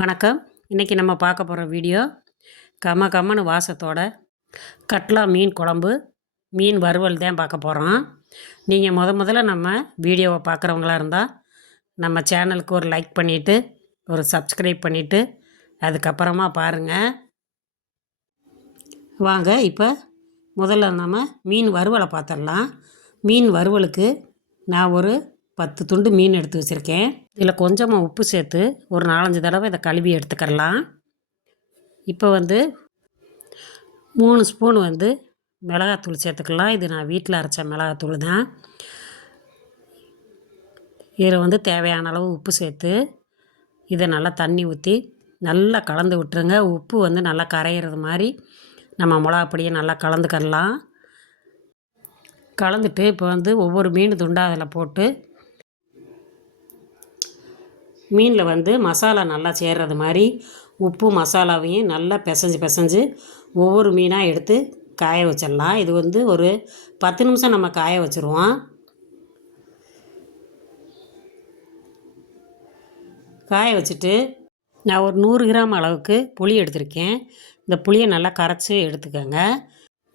வணக்கம். இன்றைக்கி நம்ம பார்க்க போகிற வீடியோ கம கம்மனு வாசத்தோட கட்லா மீன் குழம்பு, மீன் வறுவல் தான் பார்க்க போகிறோம். நீங்கள் முதல்ல நம்ம வீடியோவை பார்க்குறவங்களா இருந்தால் நம்ம சேனலுக்கு ஒரு லைக் பண்ணிவிட்டு ஒரு சப்ஸ்கிரைப் பண்ணிவிட்டு அதுக்கப்புறமா பாருங்கள். வாங்க இப்போ முதல்ல நம்ம மீன் வறுவலை பார்த்துடலாம். மீன் வறுவலுக்கு நான் ஒரு 10 துண்டு மீன் எடுத்து வச்சுருக்கேன். இதில் கொஞ்சமாக உப்பு சேர்த்து ஒரு 4-5 தடவை இதை கழுவி எடுத்துக்கலாம். இப்போ 3 ஸ்பூன் மிளகாத்தூள் சேர்த்துக்கலாம். இது நான் வீட்டில் அரைச்ச மிளகாத்தூள் தான். இதில் தேவையான அளவு உப்பு சேர்த்து இதை நல்லா தண்ணி ஊற்றி நல்லா கலந்து விட்டுருங்க. உப்பு நல்லா கரையிறது மாதிரி நம்ம மிளகாப்பொடியை நல்லா கலந்துக்கலாம். கலந்துட்டு இப்போ ஒவ்வொரு மீன் துண்டாக அதில் போட்டு மீனில் மசாலா நல்லா சேர்றது மாதிரி உப்பு மசாலாவையும் நல்லா பிசைஞ்சு ஒவ்வொரு மீனாக எடுத்து காய வச்சிடலாம். இது ஒரு 10 நிமிஷம் நம்ம காய வச்சுருவோம். காய வச்சுட்டு நான் ஒரு 100 கிராம் அளவுக்கு புளி எடுத்திருக்கேன். இந்த புளியை நல்லா கரைச்சி எடுத்துக்கோங்க.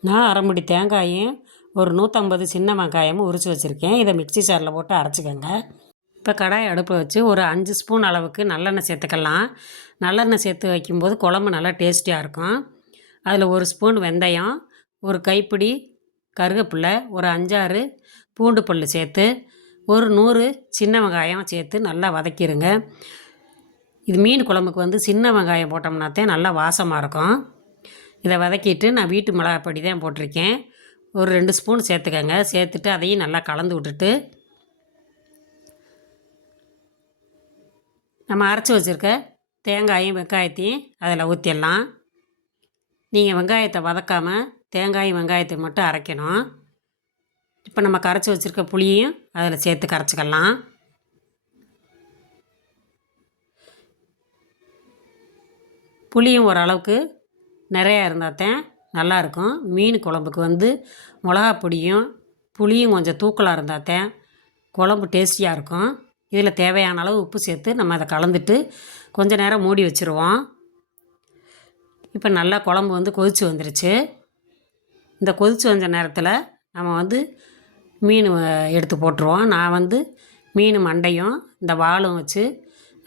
நான் அரை முடி தேங்காயும் ஒரு 150 சின்ன வெங்காயமும் உரித்து வச்சுருக்கேன். இதை மிக்சி ஜாரில் போட்டு அரைச்சிக்கோங்க. இப்போ கடாய் அடுப்பில் வச்சு ஒரு 5 ஸ்பூன் அளவுக்கு நல்லெண்ணெய் சேர்த்துக்கலாம். நல்லெண்ணெய் சேர்த்து வைக்கும்போது குழம்பு நல்லா டேஸ்டியாக இருக்கும். அதில் 1 ஸ்பூன் வெந்தயம், ஒரு கைப்பிடி கருவேப்பிலை, ஒரு 5-6 பூண்டு பல் சேர்த்து ஒரு 100 சின்ன வெங்காயம் சேர்த்து நல்லா வதக்கிடுங்க. இது மீன் குழம்புக்கு சின்ன வெங்காயம் போட்டோம்னாத்தே நல்லா வாசமாக இருக்கும். இதை வதக்கிட்டு நான் வீட்டு மிளகாப்பொடி தான் போட்டிருக்கேன். ஒரு 2 ஸ்பூன் சேர்த்துக்கங்க. சேர்த்துட்டு அதையும் நல்லா கலந்து விட்டுட்டு நம்ம அரைச்சி வச்சுருக்க தேங்காயும் வெங்காயத்தையும் அதில் ஊற்றிடலாம். நீங்கள் வெங்காயத்தை வதக்காமல் தேங்காயும் வெங்காயத்தை மட்டும் அரைக்கணும். இப்போ நம்ம கரைச்சி வச்சுருக்க புளியையும் அதில் சேர்த்து கரைச்சிக்கலாம். புளியும் ஓரளவுக்கு நிறையா இருந்தால் தான் நல்லாயிருக்கும். மீன் குழம்புக்கு மிளகாப்பொடியும் புளியும் கொஞ்சம் தூக்கலாக இருந்தால் தான் குழம்பு டேஸ்டியாக இருக்கும். இதில் தேவையான அளவு உப்பு சேர்த்து நம்ம அதை கலந்துட்டு கொஞ்சம் நேரம் மூடி வச்சுருவோம். இப்போ நல்லா குழம்பு கொதித்து வந்துருச்சு. இந்த கொதித்து வந்த நேரத்தில் நம்ம மீன் எடுத்து போட்டுருவோம். நான் மீன் மண்டையும் இந்த வாலும் வச்சு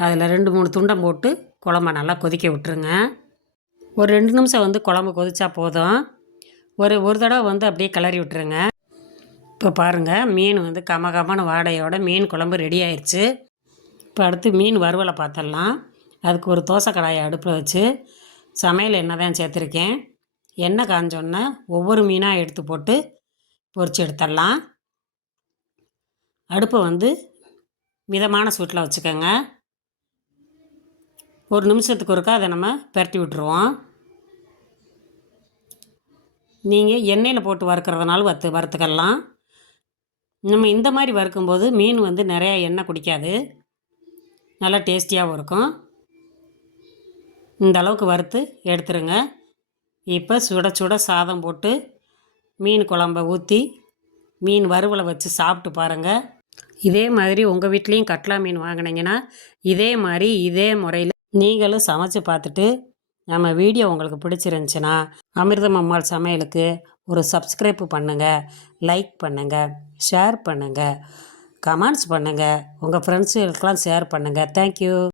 அதில் 2-3 துண்டம் போட்டு குழம்ப நல்லா கொதிக்க விட்டுருங்க. ஒரு 2 நிமிஷம் குழம்பு கொதிச்சா போதும். ஒரு தடவை அப்படியே கிளறி விட்டுருங்க. இப்போ பாருங்கள், மீன் கமகமான வாடையோட மீன் குழம்பு ரெடி ஆயிடுச்சு. இப்போ அடுத்து மீன் வறுவலை பார்த்துடலாம். அதுக்கு ஒரு தோசை கடாயை அடுப்பில் வச்சு சமையல் எண்ணெய் தான் சேர்த்துருக்கேன். எண்ணெய் காஞ்சோன்னே ஒவ்வொரு மீனாக எடுத்து போட்டு பொரித்து எடுத்துடலாம். அடுப்பை மிதமான சூட்டில் வச்சுக்கோங்க. ஒரு நிமிஷத்துக்கு ஒருக்கா அதை நம்ம பரட்டி விட்டுருவோம். நீங்கள் எண்ணெயில் போட்டு வறுக்கிறதுனால வறுத்துக்கலாம். நம்ம இந்த மாதிரி வறுக்கும்போது மீன் நிறையா எண்ணெய் குடிக்காது, நல்லா டேஸ்டியாகவும் இருக்கும். இந்த அளவுக்கு வறுத்து எடுத்துருங்க. இப்போ சுட சுட சாதம் போட்டு மீன் குழம்ப ஊற்றி மீன் வறுவலை வச்சு சாப்பிட்டு பாருங்கள். இதே மாதிரி உங்கள் வீட்லேயும் கட்லா மீன் வாங்கினீங்கன்னா இதே மாதிரி இதே முறையில் நீங்களும் சமைச்சு பார்த்துட்டு நம்ம வீடியோ உங்களுக்கு பிடிச்சிருந்துச்சின்னா அமிர்தம் அம்மாள் சமையலுக்கு ஒரு சப்ஸ்கிரைப் பண்ணுங்கள், லைக் பண்ணுங்கள், ஷேர் பண்ணுங்கள், கமெண்ட்ஸ் பண்ணுங்கள், உங்கள் ஃப்ரெண்ட்ஸுகளுக்கெல்லாம் ஷேர் பண்ணுங்கள். தேங்க்யூ.